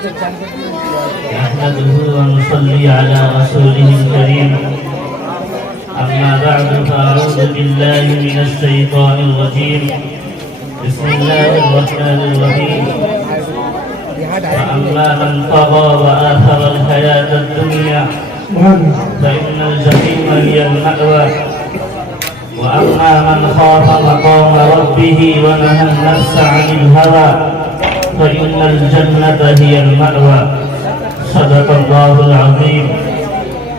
نحمده ونصلي على رسوله الكريم أما بعد فأعوذ بالله من الشيطان الرجيم بسم الله الرحمن الرحيم فأما من طغى وآثر الحياة الدنيا فإن الجحيم هي المأوى وأما من خاف مقام ربه ونهى النفس عن الهوى فإن الجنة هي المأوى صدق الله العظيم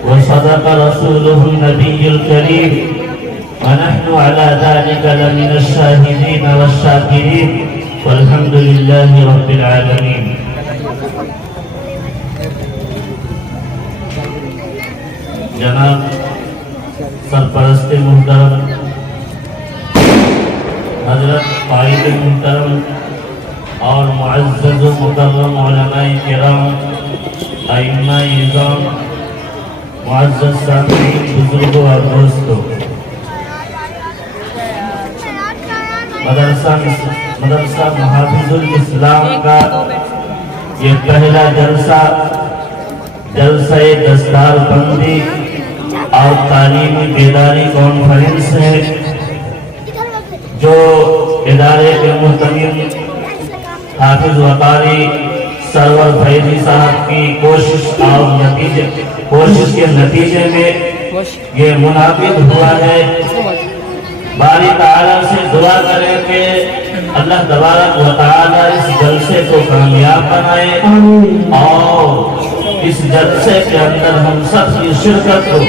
وصدق رسوله النبي الكريم ونحن على ذلك لمن الشاهدين والشاكرين والحمد لله رب العالمين. جناب سرپرست محترم حضرت قائد محترم اور معزز و مکرم علماء کرام، ائمہ اعظام، معزز سامعین، بزرگوں اور دوستوں، مدرسہ محافظ الاسلام کا یہ پہلا جلسہ دستار بندی اور تعلیمی بیداری کانفرنس ہے جو ادارے کے محتمل حافظ وقاری سرور فیضی صاحب کی کوشش کے نتیجے میں یہ منعقد ہوا ہے۔ باری تعالیٰ سے دعا کریں کہ اللہ تبارک و تعالیٰ اس جلسے کو کامیاب بنائے اور اس جلسے کے اندر ہم سب کی شرکت کو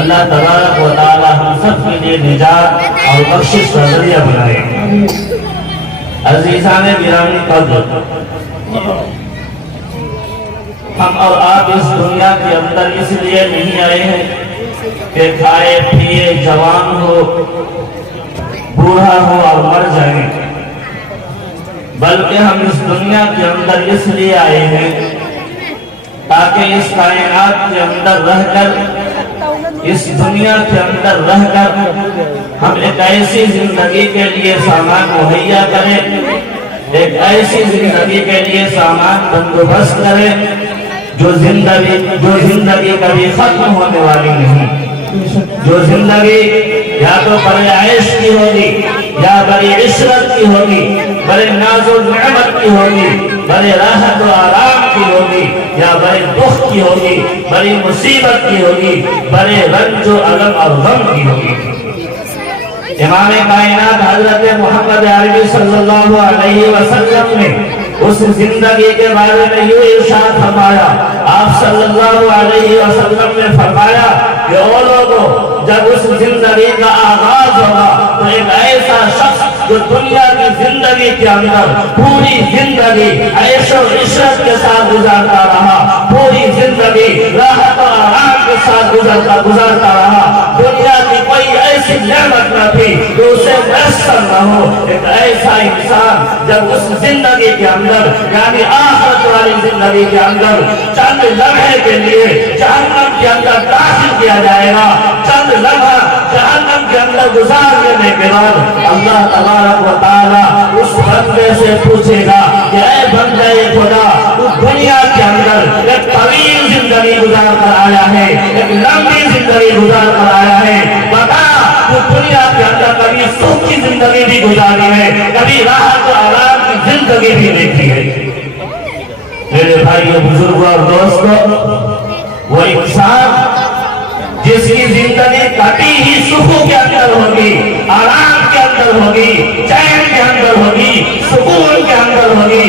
اللہ تبارک و تعالیٰ ہم سب کے لیے نجات اور بخشش کا ذریعہ بنائے۔ عزیزان گرامی قدر، ہم اور آپ اس دنیا کے اندر اس لیے نہیں آئے ہیں کہ کھائے پیے جوان ہو، بوڑھا ہو اور مر جائیں، بلکہ ہم اس دنیا کے اندر اس لیے آئے ہیں تاکہ اس کائنات کے اندر رہ کر، اس دنیا کے اندر رہ کر ہم ایک ایسی زندگی کے لیے سامان مہیا کریں، ایک ایسی زندگی کے لیے سامان بندوبست کریں جو زندگی کبھی ختم ہونے والی نہیں، جو زندگی یا تو بڑے عیش کی ہوگی، یا بڑی عشرت کی ہوگی، بڑے ناز و نعمت کی ہوگی، بڑے راحت و آرام کی ہوگی، یا بڑے دکھ کی ہوگی، بڑی مصیبت کی ہوگی، بڑے رنج و الم اور غم کی ہوگی۔ امام کائنات حضرت محمد عربی صلی اللہ علیہ وسلم نے اس زندگی کے بارے میں یوں ارشاد فرمایا، آپ صلی اللہ علیہ وسلم نے فرمایا کہ او لوگوں، جب اس زندگی کا آغاز ہوگا تو ایک ایسا شخص جو دنیا کی زندگی کے اندر پوری زندگی عیش و عشرت کے ساتھ گزارتا رہا، پوری زندگی راحت و آرام کے ساتھ گزارتا رہا، دنیا کی کوئی ایسی نعمت نہ تھی جو اسے میسر نہ ہو، ایک ایسا انسان جب اس زندگی کے اندر یعنی آخرت والی زندگی کے اندر چند لمحے کے لیے جہنم کے اندر داخل کیا جائے گا، چند لمحہ جہنم کے اندر گزار لینے کے بعد اللہ تبارک و تعالیٰ اس بندے سے پوچھے گا کہ اے بندے خدا، تو دنیا کے اندر ایک طویل زندگی گزار کر آیا ہے، ایک لمبی زندگی گزار کر آیا ہے، بتا تو دنیا کے اندر کبھی سکھ کی زندگی بھی گزاری ہے، کبھی راحت و آرام کی زندگی بھی دیکھی ہے۔ میرے بھائیوں، بزرگوں اور دوستوں، وہ انسان جس کی زندگی کبھی ہی سکھوں کے اندر ہوگی، آرام کے اندر ہوگی، چین کے اندر ہوگی، سکون کے اندر ہوگی،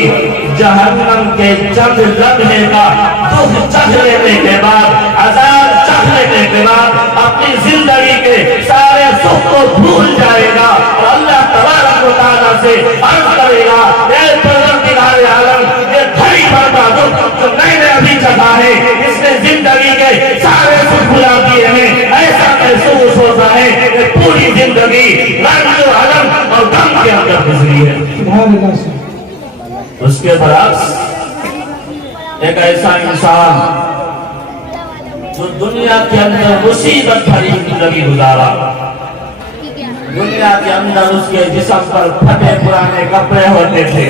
جہنم کے چند لمحے کا دکھ چکھ لینے کے بعد، عذاب چکھ لینے کے بعد اپنی زندگی کے سارے سکھ کو بھول جائے گا اور اللہ تبارک و تعالیٰ سے عرض کرے گا، اے پروردگار عالم، یہ دھڑی بھر کا دکھ جو میں نے ابھی چکھا ہے، اس نے زندگی کے سارے سکھ بھلا دیے ہیں، ایسا محسوس ہوتا ہے کہ پوری زندگی رنج و الم اور غم کے اندر گزری ہے۔ اس کے برعکس ایک ایسا انسان جو دنیا کے اندر مصیبت بھری زندگی گزارا، دنیا کے اندر اس کے جسم پر پھٹے پرانے کپڑے ہوتے تھے،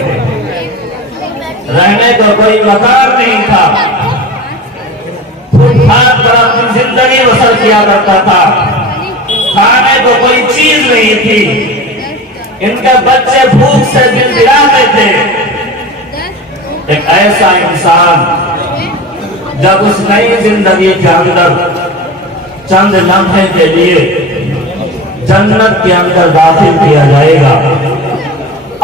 رہنے کو کوئی مکان نہیں تھا، فٹ پاتھ پر اپنی زندگی بسر کیا کرتا تھا، کھانے کو کوئی چیز نہیں تھی، ان کے بچے بھوک سے دل گراتے تھے۔ ایک ایسا انسان جب اس نئی زندگی کے اندر چند لمحے کے لیے جنت کے اندر داخل کیا جائے گا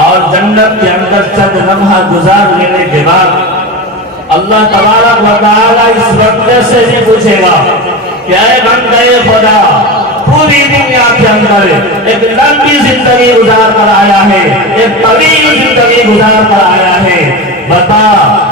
اور جنت کے اندر چند لمحہ گزار لینے کے بعد اللہ تبارک و تعالی اس بندے سے بھی پوچھے گا کہ اے بندے خدا، پوری دنیا کے اندر ایک لمبی زندگی گزار کر آیا ہے، ایک طویل زندگی گزار کر آیا ہے، بتا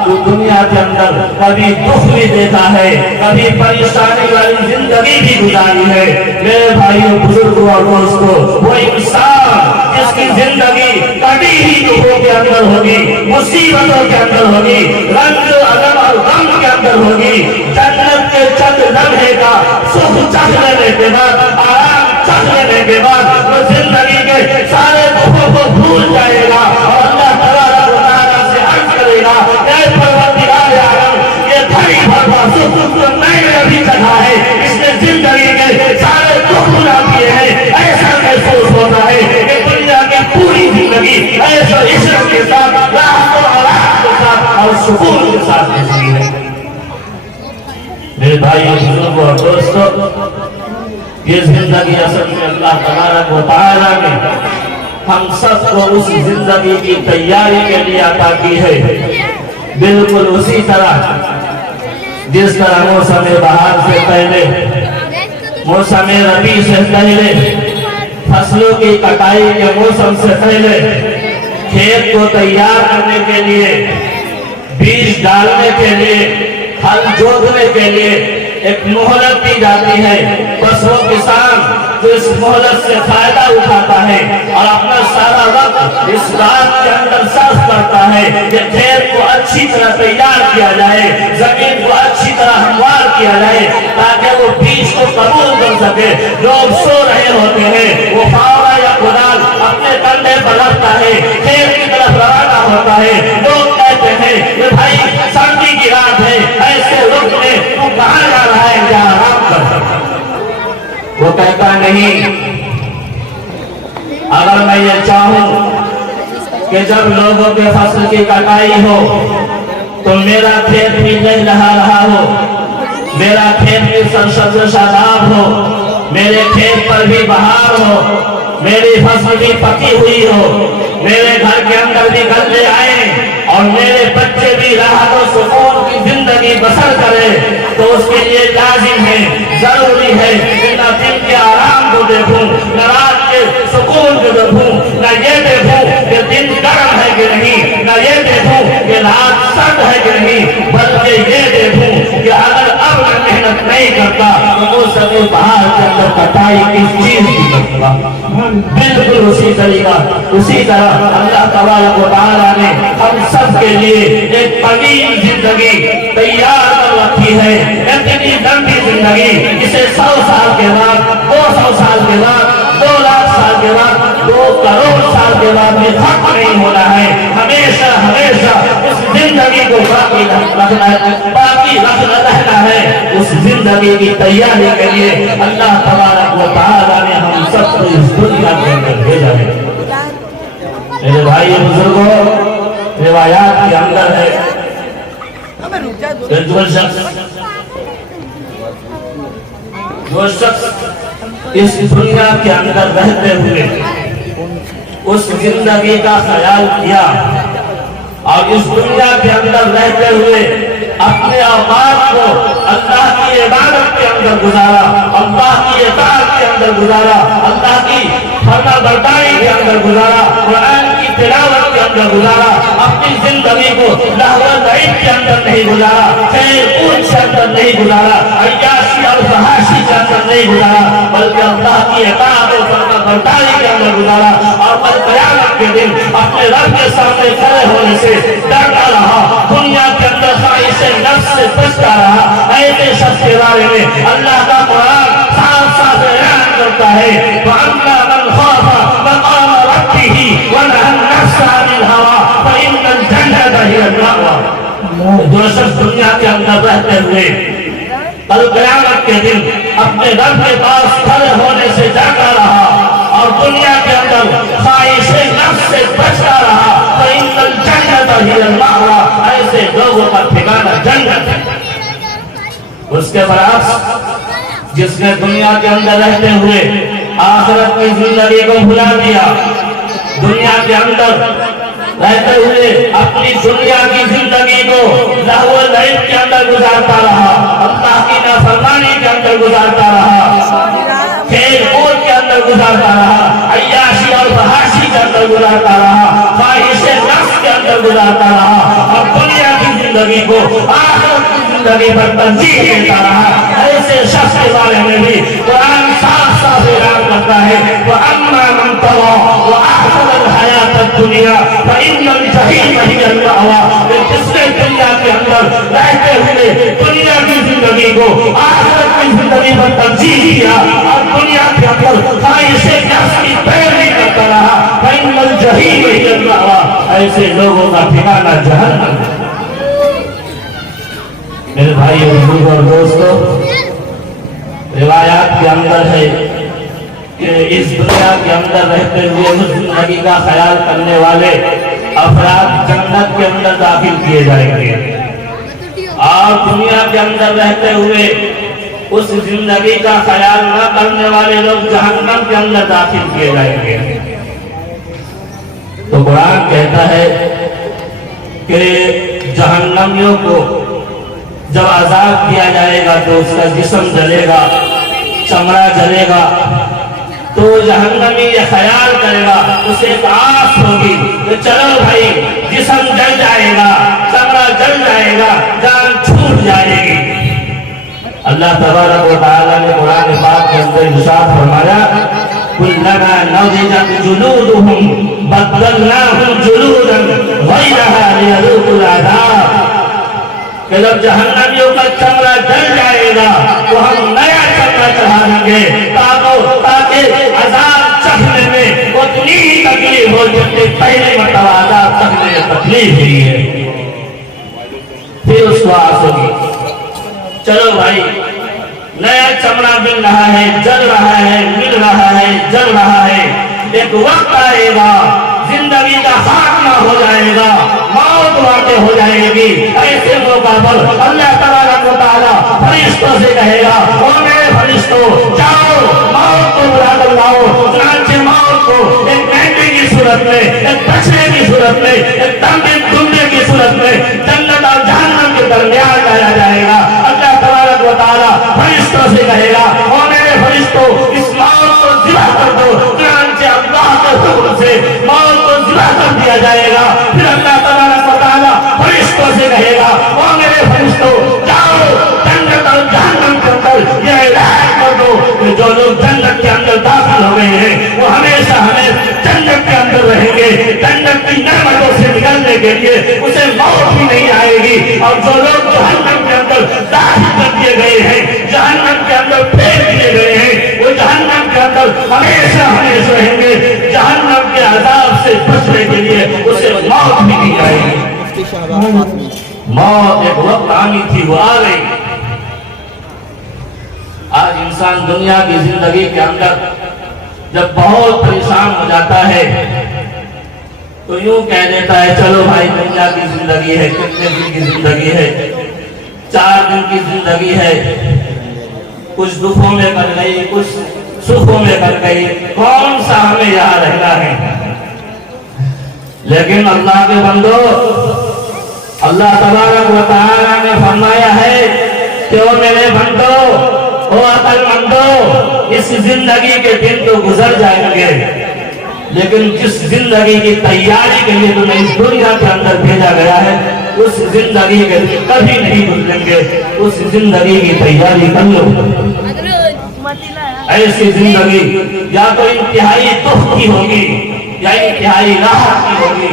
تو دنیا کے اندر کبھی دکھ بھی دیتا ہے، کبھی پریشانی والی زندگی بھی گزاری ہے۔ میرے بھائیوں، بزرگوں اور دوستوں، وہ انسان جس کی زندگی کبھی ہی دکھوں کے اندر ہوگی، مصیبتوں کے اندر ہوگی، رنج غم اور غم کے اندر ہوگی، جنت کے چند لمحے کا سکھ چکھ لینے کے بعد، آرام چکھ لینے کے بعد وہ زندگی کے سارے دکھوں کو بھول جائے گا اور اللہ تبارک و تعالی سے عرض کرے گا، اے پروردگار عالم، یہ دھڑی بھر کا سکھ تو میں نے ابھی چکھا ہے، اس نے زندگی کے سارے دکھ بھلا دیے ہیں۔ ایسا محسوس ہوتا ہے کہ دنیا کی پوری زندگی ایسا عشق کے ساتھ، راحت و آرام کے ساتھ اور سکون کے ساتھ گزری ہے۔ میرے بھائیوں، بزرگوں اور دوستوں، یہ زندگی اصل میں اللہ تبارک و تعالی نے ہم سب کو اس زندگی کی تیاری کے لیے عطا کی ہے، بالکل اسی طرح جس طرح موسم بہار سے پہلے، موسم ربیع سے پہلے، فصلوں کی کٹائی کے موسم سے پہلے کھیت کو تیار کرنے کے لیے، بیج ڈالنے کے لیے، ہل جوتنے کے لیے ایک مہلت دی جاتی ہے، بس وہ کسان جو اس مہلت سے فائدہ اٹھاتا ہے اور اپنا سارا وقت اس بات کے اندر صرف کرتا ہے کہ کھیت کو اچھی طرح تیار کیا جائے، زمین کو اچھی طرح ہموار کیا جائے تاکہ وہ بیج کو قبول کر سکے۔ لوگ سو رہے ہوتے ہیں، وہ فاورا یا کدال اپنے کندھے پر رکھتا ہے، کھیت کی طرف روانہ ہوتا ہے، لوگ کہتے ہیں کہ بھائی سردی کی رات ہے، ایسے وقت میں تو کہاں جا رہا ہے، جہاں آرام کر۔ وہ کہتا نہیں، اگر میں یہ چاہوں کہ جب لوگوں کے فصل کی کٹائی ہو تو میرا کھیت بھی لہلہا رہا ہو، میرا کھیت بھی سرسبز و شاداب ہو، میرے کھیت پر بھی بہار ہو، میری فصل بھی پکی ہوئی ہو، میرے گھر کے اندر بھی گلے آئیں اور میرے بچے بھی راحت و سکون کی زندگی بسر کرے، تو اس کے لیے لازم ہے، ضروری ہے کہ نہ دن کے آرام کو دیکھوں، نہ رات کے سکون کو دیکھوں، نہ یہ دیکھوں کہ دن گرم ہے کہ نہیں، نہ یہ دیکھوں کہ رات سرد ہے کہ نہیں، بلکہ یہ دیکھوں کہ اگر اب میں محنت نہیں کرتا تو وہ سبھی بہار کے اندر کٹائی کس چیز کی کروں گا۔ بالکل اسی طرح اللہ تبارک و تعالی نے ہم سب کے لیے ایک طویل زندگی تیار کر رکھی ہے، اتنی لمبی زندگی جسے 100 سال کے بعد، 200 سال کے بعد، 2 لاکھ سال کے بعد، 2 کروڑ سال کے بعد یہ ختم نہیں ہونا ہے، ہمیشہ ہمیشہ اس زندگی کو باقی رکھنا ہے۔ اس زندگی کی تیاری کے لیے اللہ تبارک و تعالی نے ہم سب کو اس دنیا کے اندر بھیجا ہے۔ میرے بھائی بزرگوں، روایات کے اندر ہے کہ جو شخص اس دنیا کے اندر رہتے ہوئے اس زندگی کا خیال کیا اور اس دنیا کے اندر رہتے ہوئے اپنے اوقات کو اللہ کی عبادت کے اندر گزارا، اللہ کی اطاعت کے اندر گزارا، اللہ کی فرما برداری کے اندر گزارا، قرآن کی تلاوت کے اندر گزارا، اپنی زندگی کو لہو و لعب کے اندر نہیں گزارا، خیر کود کے اندر نہیں گزارا، عیاشی اور فحاشی کے اندر نہیں گزارا، بلکہ اللہ کی اطاعت اور فرما برداری کے اندر گزارا اور کل قیامت کے دن اپنے رب کے سامنے کھڑے ہونے سے ڈرتا رہا، دنیا کے اندر خواہش نفس سے بچتا رہا۔ ایسے شخص کے بارے میں اللہ کا قرآن صاف صاف اعلان کرتا ہے، وَأَمَّا مَنْ خَافَ مَقَامَ رَبِّهِ فيه ونهى النفس عن الهوى فإن الجنة هي المأوى۔ جو شخص دنیا کے اندر رہتے ہوئے کل قیامت کے دن اپنے رب کے پاس کھڑے ہونے سے جاگا رہا اور دنیا کے اندر خواہش نفس سے بچتا رہا فإن الجنة هي المأوى، ایسے لوگوں کا ٹھکانہ جنت ہے۔ اس کے برعکس جس نے دنیا کے اندر رہتے ہوئے آخرت کی زندگی کو بھلا دیا، دنیا کے اندر رہتے ہوئے اپنی دنیا کی زندگی کو لہو و لعب کے اندر گزارتا رہا، اللہ کی نافرمانی کے اندر گزارتا رہا، کھیل کود کے اندر گزارتا رہا، عیاشی اور فحاشی کے اندر گزارتا رہا، خواہش نفس کے اندر گزارتا رہا اور دنیا کی زندگی کو آخرت کی زندگی پر ترجیح دیتا رہا، ایسے شخص کے بارے میں بھی قرآن صاف صاف اعلان کرتا ہے وَأَمَّا مَنْ طَغَىٰ وَأَحْسَنَ الْحَيَاةَ الدُّنْيَا فَإِنَّ الْجَحِيمَ هِيَ الْمَأْوَىٰ۔ جس نے دنیا کے اندر رہتے ہوئے دنیا کی زندگی کو آخرت کی زندگی پر ترجیح دیا اور دنیا کے اندر خواہش نفس کی پیروی کرتا رہا فَإِنَّ الْجَحِيمَ هِيَ الْمَأْوَىٰ، ایسے لوگوں کا ٹھکانہ جہنم ہے۔ میرے بھائی اور دوستو، روایات کے اندر ہے کہ اس دنیا کے اندر رہتے ہوئے اس زندگی کا خیال کرنے والے افراد جنت کے اندر داخل کیے جائیں گے اور دنیا کے اندر رہتے ہوئے اس زندگی کا خیال نہ کرنے والے لوگ جہنم کے اندر داخل کیے جائیں گے۔ تو قرآن کہتا ہے کہ جہنمیوں کو جب عذاب دیا جائے گا تو اس کا جسم جلے گا، چمڑا جلے گا، تو جہنمی یہ خیال کرے گا، اسے ایک آس ہوگی کہ چلو بھائی جسم جل جائے گا، چمڑا جل جائے گا، جان چھوٹ جائے گی۔ اللہ تبارک و تعالیٰ نے قرآن پاک کے اندر ارشاد فرمایا كُلَّمَا نَضِجَتْ جُلُودُهُمْ بَدَّلْنَاهُمْ جُلُودًا غَيْرَهَا لِيَذُوقُوا الْعَذَابَ، کہ جب جہنمیوں کا چمڑا جل جائے گا تو ہم نیا چمڑا چڑھا دیں گے تاکہ عذاب چکھنے میں اتنی ہی تکلیف ہو جتنی پہلی مرتبہ عذاب چکھنے میں تکلیف ہوئی ہے۔ پھر اس کو آس ہوگی، چلو بھائی نیا چمڑا مل رہا ہے، جل رہا ہے، مل رہا ہے، جل رہا ہے، ایک وقت آئے گا زندگی کا خاتمہ ہو جائے گا، موت واقع ہو جائے گی، ایسے موقع پر اللہ تبارک و تعالیٰ فرشتوں سے کہے گا او میرے فرشتوں جاؤ موت کو بلا کر لاؤ، چنانچہ موت کو ایک مینڈے کی صورت میں، ایک بچڑے کی صورت میں، ایک دمبے کی صورت میں جنت اور جہنم کے درمیان لایا جائے گا۔ اللہ تبارک و تعالیٰ فرشتوں سے کہے گا او میرے فرشتوں اس موت کو ذبح کر دو، چنانچہ اللہ کے حکم سے موت کو ذبح کر دیا جائے گا۔ پھر اللہ تبارک و تعالیٰ فرشتوں سے کہے گا او میرے فرشتوں جاؤ جنت اور جہنم کے اندر یہ اعلان کر دو کہ جو لوگ جنت کے اندر داخل ہو گئے ہیں وہ ہمیشہ جنت کے اندر رہیں گے، جنت کی نعمتوں سے نکلنے کے لیے اسے موت بھی نہیں آئے گی، اور جو لوگ جہنم کے اندر داخل کر دیے گئے ہیں، جہنم کے اندر پھینک دیے گئے ہیں، وہ جہنم کے اندر ہمیشہ رہیں گے، جہنم کے عذاب سے بچنے کے لیے اسے موت بھی نہیں آئے گی۔ موت ایک وقت آنی تھی، وہ آ گئی۔ آج انسان دنیا کی زندگی کے اندر جب بہت پریشان ہو جاتا ہے تو یوں کہہ دیتا ہے چلو بھائی دنیا کی زندگی ہے، کتنے دن کی زندگی ہے، 4 دن کی زندگی ہے، کچھ دکھوں میں کٹ گئی، کچھ سکھوں میں کٹ گئی، کون سا ہمیں یہاں رہنا ہے۔ لیکن اللہ کے بندو، اللہ تبارک و تعالیٰ نے فرمایا ہے کہ او میرے بندو، او عقل مندو، اس زندگی کے دن تو گزر جائیں گے، لیکن جس زندگی کی تیاری کے لیے تمہیں اس دنیا کے اندر بھیجا گیا ہے اس زندگی کے دن کبھی نہیں گزریں گے، اس زندگی کی تیاری کر لو۔ ایسی زندگی یا تو انتہائی دکھ کی ہوگی یا انتہائی راحت کی ہوگی،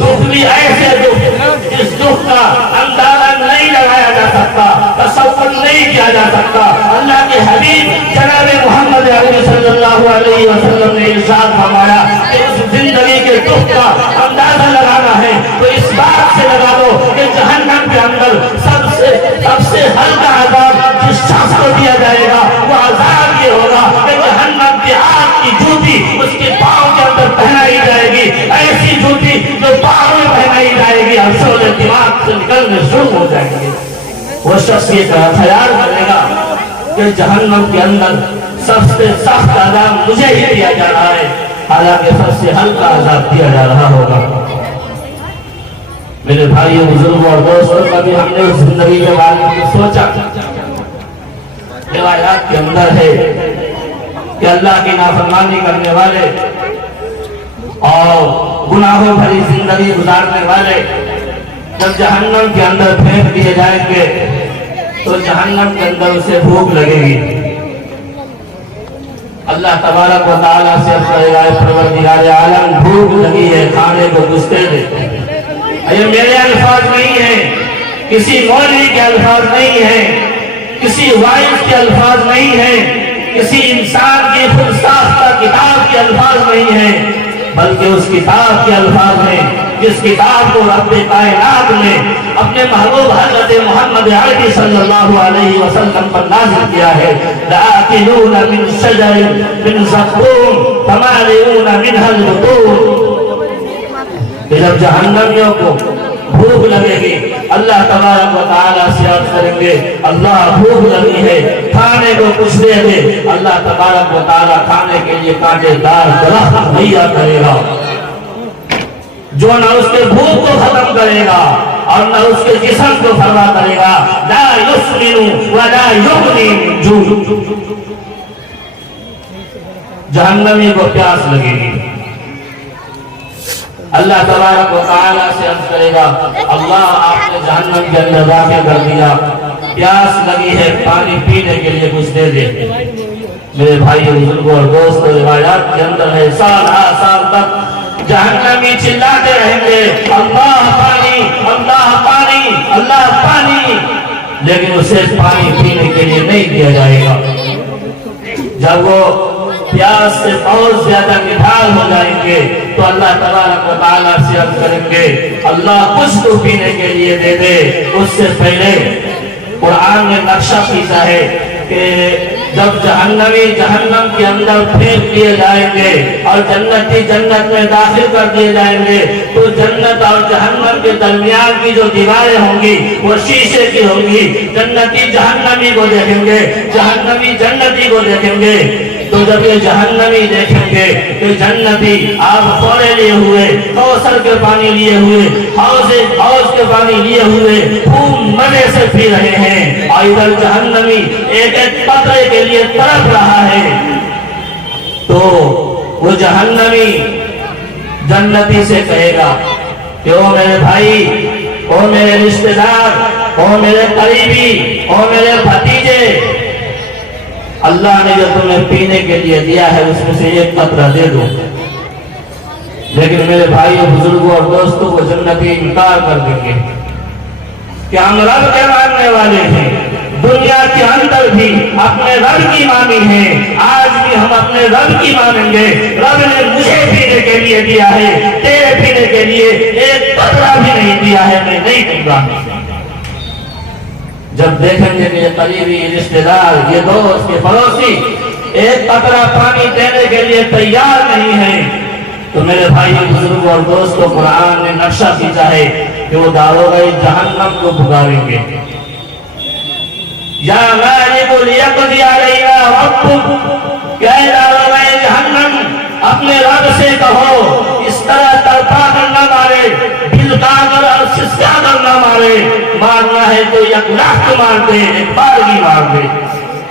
دکھ بھی ایسے دکھ جس دکھ کا اندازہ نہیں لگایا جا سکتا، تصور نہیں کیا جا سکتا۔ اللہ کے حبیب جناب محمد عربی صلی اللہ علیہ وسلم نے ارشاد فرمایا کہ اس زندگی ہاتھ سے لگا دو کہ جہنم کے اندر سب سے ہلکا عذاب جس شخص کو دیا جائے گا وہ عذاب یہ ہوگا کہ جہنم کی آگ کی جوتی اس کے پاؤں کے اندر پہنائی جائے گی، ایسی جوتی جو پاؤں میں پہنائی جائے گی اور شعلے دماغ سے نکلنے شروع ہو جائیں گے۔ وہ شخص یہ خیال کرے گا کہ جہنم کے اندر سب سے سخت عذاب مجھے ہی دیا جا رہا ہے، حالانکہ سب سے ہلکا عذاب دیا جا رہا ہوگا۔ میرے بھائیوں، بزرگوں اور دوستوں، کبھی ہم نے اس زندگی کے بارے میں سوچا؟ روایات کے اندر ہے کہ اللہ کی نافرمانی کرنے والے اور گناہوں بھری زندگی گزارنے والے جب جہنم کے اندر پھینک دیے جائیں گے تو جہنم کے اندر اسے بھوک لگے گی۔ اللہ تبارک و تعالیٰ سے کہے گا، پروردگار عالم بھوک لگی ہے، کھانے کو گھستے دے۔ یہ میرے الفاظ نہیں ہیں، کسی مولوی کے الفاظ نہیں ہیں، کسی وائز کے الفاظ نہیں ہیں، کسی انسان کی خود ساختہ کتاب کے الفاظ نہیں ہیں، بلکہ اس کتاب کے الفاظ ہیں جس کتاب کو رب کائنات نے اپنے محبوب حضرت محمد عربی صلی اللہ علیہ وسلم پر نازل کیا ہے۔ لَآكِلُونَ مِن شَجَرٍ مِن زَقُّومٍ فَمَالِئُونَ مِنْهَا الْبُطُونَ۔ کہ جب جہنمیوں کو بھوک لگے گی، اللہ تبارک و تعالیٰ سے عرض کریں گے، اللہ بھوک لگی ہے، کھانے کو کچھ دے دے۔ اللہ تبارک و تعالیٰ کھانے کے لیے کانٹے دار درخت مہیا کرے گا جو نہ اس کے بھوک کو ختم کرے گا اور نہ اس کے جسم کو فرما کرے گا۔ لا یسمن ولا یغنی من جوع۔ جہنمی کو پیاس لگے گی، اللہ تبارک و تعالیٰ سے عرض کرے گا، اللہ آپ نے جہنم کے اندر داخل کر دیا، پیاس لگی ہے، پانی پینے کے لیے کچھ دے دے۔ میرے بھائی بزرگوں اور دوستوں، روایات کے اندر ہے سال سال تک جہنمی چلاتے رہیں گے، اللہ پانی، اللہ پانی، اللہ پانی، لیکن اسے پانی پینے کے لیے نہیں دیا جائے گا۔ جب وہ پیاس سے بہت زیادہ نڈھال ہو جائیں گے تو اللہ تبارک و تعالیٰ سے عرض کریں گے، اللہ کچھ تو پینے کے لیے دے دے۔ اس سے پہلے قرآن نے نقشہ کھینچا ہے کہ جب جہنمی جہنم کے اندر پھینک دیے جائیں گے اور جنتی جنت میں داخل کر دیے جائیں گے تو جنت اور جہنم کے درمیان کی جو دیواریں ہوں گی وہ شیشے کی ہوں گی۔ جنتی جہنمی کو دیکھیں گے، جہنمی جنتی کو دیکھیں گے، تو جب یہ جہنمی دیکھیں گے کہ جنتی آب خورے لیے ہوئے، کوثر کے پانی لیے ہوئے، حوض کے پانی لیے ہوئے خوب مزے سے پی رہے ہیں، اور ادھر جہنمی ایک ایک قطرے کے لیے تڑپ رہا ہے، تو وہ جہنمی جنتی سے کہے گا کہ او میرے بھائی، او میرے رشتہ دار، او میرے قریبی، او میرے بھتیجے، اللہ نے جو تمہیں پینے کے لیے دیا ہے اس میں سے ایک قطرہ دے دو۔ لیکن میرے بھائیوں، بزرگوں اور دوستوں کو جنتی انکار کر دیں گے کہ ہم رب کے ماننے والے ہیں، دنیا کے اندر بھی اپنے رب کی مانی ہیں، آج بھی ہم اپنے رب کی مانیں گے۔ رب نے مجھے پینے کے لیے دیا ہے، تیرے پینے کے لیے ایک قطرہ بھی نہیں دیا ہے، میں نہیں دوں گا۔ جب دیکھیں گے کہ یہ قریبی، رشتہ دار، یہ دوست، یہ پڑوسی ایک قطرہ پانی دینے کے لیے تیار نہیں ہے تو میرے بھائی بزرگوں اور دوستوں، قرآن نے نقشہ کھینچا ہے کہ وہ داروغہ جہنم کو پکاریں گے، یا مالک لیقضی علینا ربک، کہ اے داروغہ جہنم اپنے رب سے کہو اس طرح تڑپا کر نہ مارے، بلکا کر اور سسکا کر نہ مارے، مارنا ہے تو یک لاکھ مار دے، ایک بارگی مار دے۔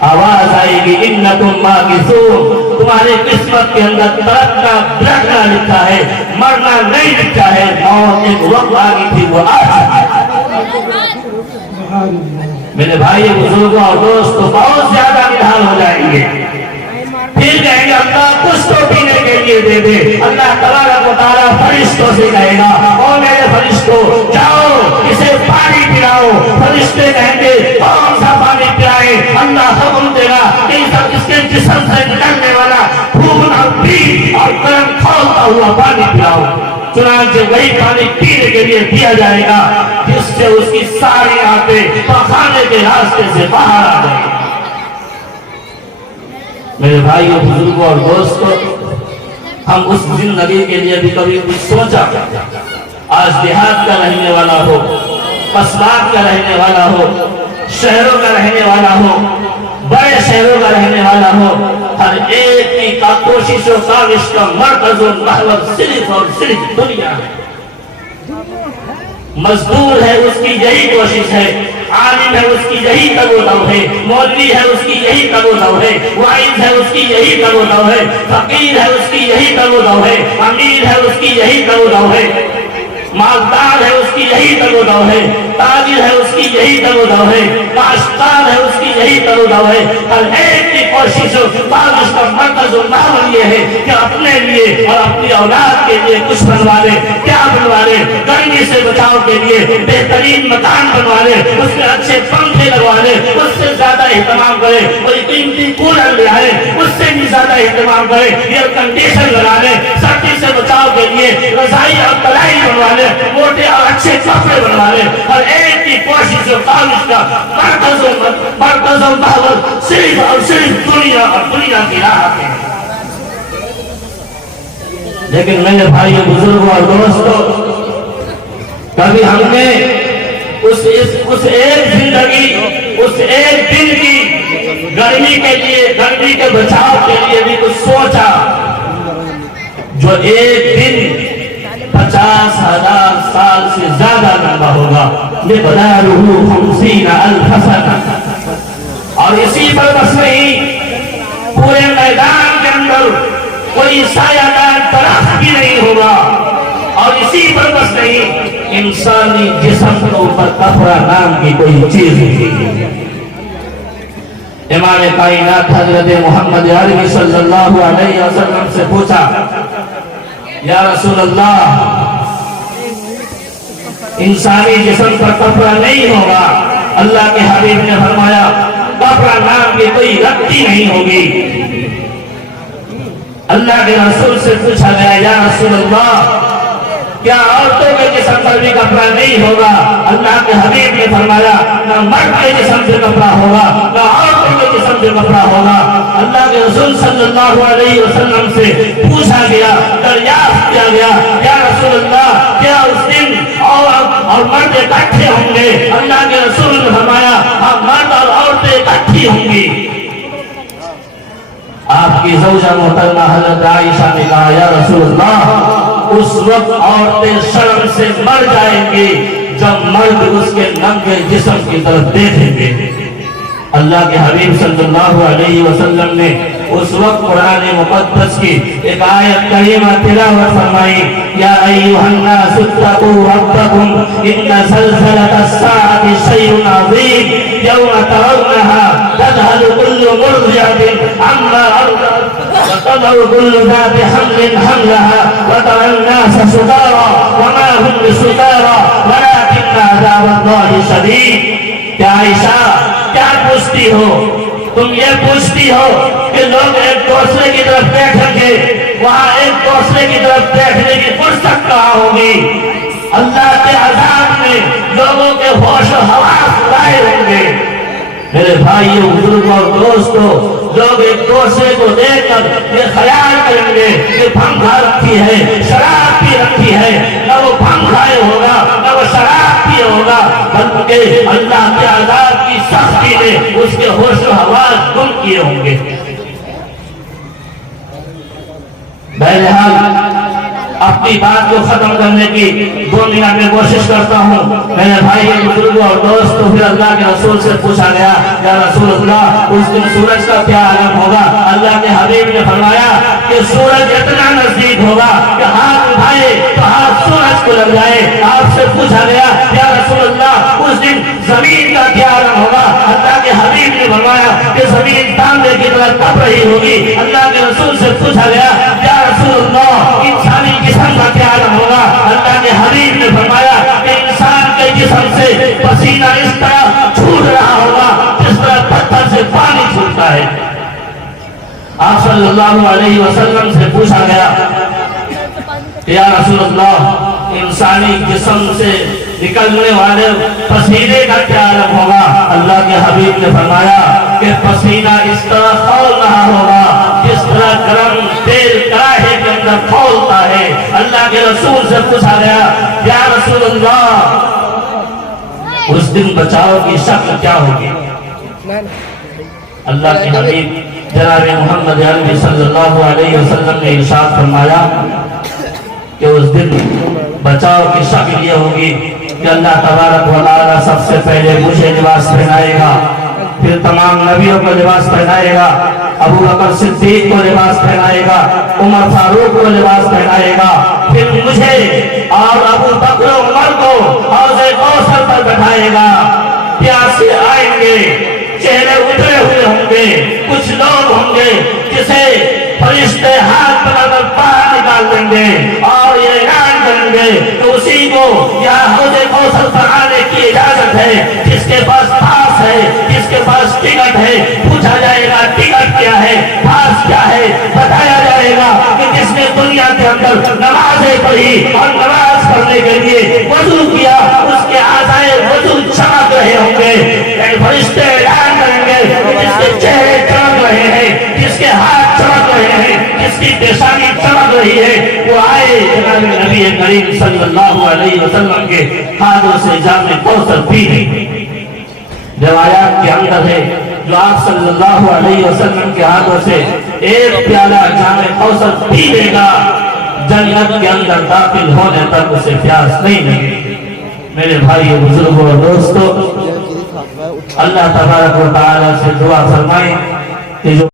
آواز آئے گی انکم ماکثون، تمہارے قسمت کے اندر تڑپنا بلکنا لکھا ہے، مرنا نہیں لکھا ہے، موت ایک وقت آگی تھی وہ آج۔ میرے بھائی بزرگوں اور دوستوں، بہت زیادہ نڈھال ہو جائیں گے، پھر کہیں گے اللہ کچھ تو پینے کے لیے دے دے۔ اللہ تبارک و تعالیٰ فرشتوں سے کہے گا، او میرے فرشتوں جاؤ اسے پانی پلاؤ۔ فرشتے کہیں گے کون سا پانی پلائے؟ اللہ حکم دے گا کہ اس کے جسم سے نکلنے والا خون اور پیٹ اور گرم کھولتا ہوا پانی پلاؤ۔ چنانچہ وہی پانی پینے کے لیے دیا جائے گا جس سے اس کی ساری آنتیں پخانے کے راستے سے باہر آ جائیں گی۔ میرے بھائیوں، بزرگوں اور دوستوں، ہم اس زندگی کے لیے بھی کبھی کچھ سوچا؟ آج دیہات کا رہنے والا ہو، قصبات کا رہنے والا ہو، شہروں کا رہنے والا ہو، بڑے شہروں کا رہنے والا ہو، ہر ایک کی کوشش و کاوش کا مرکز و محور صرف اور صرف دنیا ہے۔ مزدور ہے اس کی یہی کوشش ہے، عالم ہے اس کی یہی تگ و دو ہے، مولوی ہے اس کی یہی تگ و دو ہے، واعظ ہے اس کی یہی تگ و دو ہے، فقیر ہے اس کی یہی تگ و دو ہے، امیر ہے اس کی یہی تگ و دو ہے، مالدار ہے اس کی یہی تگ و دو ہے، تاجر ہے اس کی یہی تگ و دو ہے، کاشتکار ہے اس کی یہی تگ و دو ہے۔ ہر ایک کی کوشش و کاوش کا مرکز و محور یہ ہے کہ اپنے لیے اور اپنی اولاد کے لیے کچھ بنوا لے۔ کیا بنوا لے؟ گرمی سے بچاؤ کے لیے بہترین مکان بنوا لے، اس میں اچھے پنکھے لگوا لے، اس سے زیادہ اہتمام کرے، کوئی قیمتی کولر لے آئے، اس سے بھی زیادہ اہتمام کرے، ایئر کنڈیشن لگا لے، سردی سے بچاؤ کے لیے رضائی اور تلائی بنوا لے، موٹے اور اچھے کپڑے بنوا لے۔ ہر ایک کی کوشش و کاوش کا مرکز و محور صرف اور صرف دنیا اور دنیا کی راحت ہے۔ لیکن میرے بھائیوں، بزرگوں اور دوستوں، کبھی ہم نے اس ایک زندگی، اس ایک دن کی گرمی کے لیے، گرمی کے بچاؤ کے لیے بھی کچھ سوچا؟ جو ایک دن 50,000 سال سے زیادہ لمبا ہوگا، مقدارہ 50,000 سنہ، اور اسی پر بس نہیں، پورے میدان کے اندر کوئی سایہ دار درخت بھی نہیں ہوگا، اور اسی پر بس نہیں، انسانی جسم کے اوپر کپڑا نام کی کوئی چیز نہیں۔ امام کائنات حضرت محمد عربی صلی اللہ علیہ وسلم سے پوچھا، یا رسول اللہ، انسانی جسم پر کپڑا نہیں ہوگا؟ اللہ کے حبیب نے فرمایا، کپڑا نام کی کوئی رکھتی نہیں ہوگی۔ اللہ کے رسول سے پوچھا گیا، یا رسول اللہ، کیا عورتوں کے جسم پر بھی کپڑا نہیں ہوگا؟ اللہ کے حبیب نے فرمایا، نہ مرد کے جسم سے کپڑا ہوگا، نہ عورتوں کے جسم سے کپڑا ہوگا۔ اللہ کے رسول صلی اللہ علیہ وسلم سے پوچھا گیا، دریافت کیا گیا، یا رسول اللہ، کیا اس دن عورت اور مرد اکٹھے ہوں گے؟ اللہ کے رسول نے فرمایا، ہاں، مرد اور عورتیں اکٹھی ہوں گی۔ آپ کی زوجہ محترمہ حضرت عائشہ نے کہا، یا رسول اللہ، اس وقت عورتیں شرم سے مر جائیں گی جب مرد اس کے ننگے جسم کی طرف دیکھیں گے۔ اللہ کے حبیب صلی اللہ علیہ وسلم نے اس وقت قرآن مقدس کی ایک آیت کریمہ تلاوت فرمائی، یا ایھا الناس اتقوا ربکم ان زلزلۃ الساعۃ شیء عظیم یوم ترونها تذهل كل مرضعۃ عما ارضعت وتضع كل ذات حمل حملها وترى الناس سکارى وما هم بسکارى ولكن عذاب الله شدید۔ کیا عائشہ، کیا پوچھتی ہو؟ تم یہ پوچھتی ہو کہ لوگ ایک دوسرے کی طرف بیٹھیں گے، وہاں ایک دوسرے کی طرف بیٹھنے کی فرصت کہاں ہوگی؟ اللہ کے عذاب میں لوگوں کے ہوش و حواس ضائع ہوں گے۔ میرے بھائیوں، بزرگوں اور دوستوں، لوگ ایک دوسرے کو دیکھ کر یہ خیال کریں گے کہ بھنگ کھا رکھی ہے، شراب پی رکھی ہے، نہ وہ بھنگ کھائے ہوگا نہ وہ شراب پیے ہوگا، بلکہ اللہ کے عذاب کی سختی نے اس کے ہوش و حواس گم کیے ہوں گے۔ بہرحال اپنی بات کو ختم کرنے کی 2 منٹ میں کوشش کرتا ہوں۔ میرے بھائی، بزرگوں اور دوستوں، پھر اللہ کے رسول سے پوچھا گیا، یا رسول اللہ، اس دن سورج کا کیا عالم ہوگا؟ اللہ کے حبیب نے فرمایا کہ سورج اتنا نزدیک ہوگا کہ ہاتھ اٹھائے تو ہاتھ سورج کو لگ جائے۔ آپ سے پوچھا گیا، یا رسول اللہ، اس دن زمین کا کیا عالم ہوگا؟ اللہ کے حبیب نے فرمایا کہ زمین تانبے کی طرح تپ رہی ہوگی۔ اللہ کے رسول سے پوچھا گیا، یا رسول اللہ، انسانی جسم کا کیا عالم ہوگا؟ اللہ کے حبیب نے فرمایا کہ انسان کے جسم سے پسینہ اس طرح چھوٹ رہا ہوگا جس طرح پتھر سے پانی چھوٹتا ہے۔ آپ صلی اللہ علیہ وسلم سے پوچھا گیا یا رسول اللہ انسانی جسم سے نکلنے والے پسینے کا کیا عالم ہوگا؟ اللہ کے حبیب نے فرمایا کہ پسینہ اس طرح کھول رہا ہوگا جس طرح گرم تیل کڑاہے کے اندر کھولتا ہے۔ اللہ کے رسول سے پوچھا گیا یا رسول اللہ اس دن بچاؤ کی شکل کیا ہوگی؟ اللہ کے حبیب جناب محمد عربی صلی اللہ علیہ وسلم نے ارشاد فرمایا کہ اس دن بچاؤ کی شکل یہ ہوگی کہ اللہ تبارک و تعالی سب سے پہلے مجھے لباس پہنائے گا، پھر تمام نبیوں کو لباس پہنائے گا، ابو بکر صدیق کو لباس پہنائے گا، عمر فاروق کو لباس پہنائے گا، پھر مجھے اور ابو بکر و عمر کو حوض کوثر پر بٹھائے گا۔ پیاسے آئیں گے، چہرے اترے ہوئے ہوں گے، کچھ لوگ ہوں گے جسے فرشتے ہاتھ بنا کر باہر نکال دیں گے اور یہ اعلان کریں گے کہ اسی کو یہاں حوض کوثر پر آنے کی اجازت ہے، جس کے پاس پاس ہے، جس کے پاس ٹکٹ ہے۔ پوچھا جائے گا ٹکٹ کیا ہے، پاس کیا ہے، بتایا جائے گا کہ جس نے دنیا کے اندر نمازیں پڑھی اور نماز پڑھنے کے لیے وضو کیا اس کے اعضائے وضو چمک رہے ہوں گے۔ فرشتے اعلان کریں گے کہ جس کے چہرے چمک رہے ہیں، جس کے ہاتھ چمک رہے ہیں، جس کی پیشانی چمک رہی ہے، وہ آئے جناب نبی کریم صلی اللہ علیہ وسلم کے ہاتھوں سے جام کوثر پی لیں۔ روایات کے اندر ہے جو آپ صلی اللہ علیہ وسلم کے ہاتھوں سے ایک پیالہ جام کوثر پی لے گا، جنت کے اندر داخل ہونے تک اسے پیاس نہیں لگے۔ میرے بھائیو، بزرگوں اور دوستو، اللہ تبارک و تعالی سے دعا فرمائیں کہ جو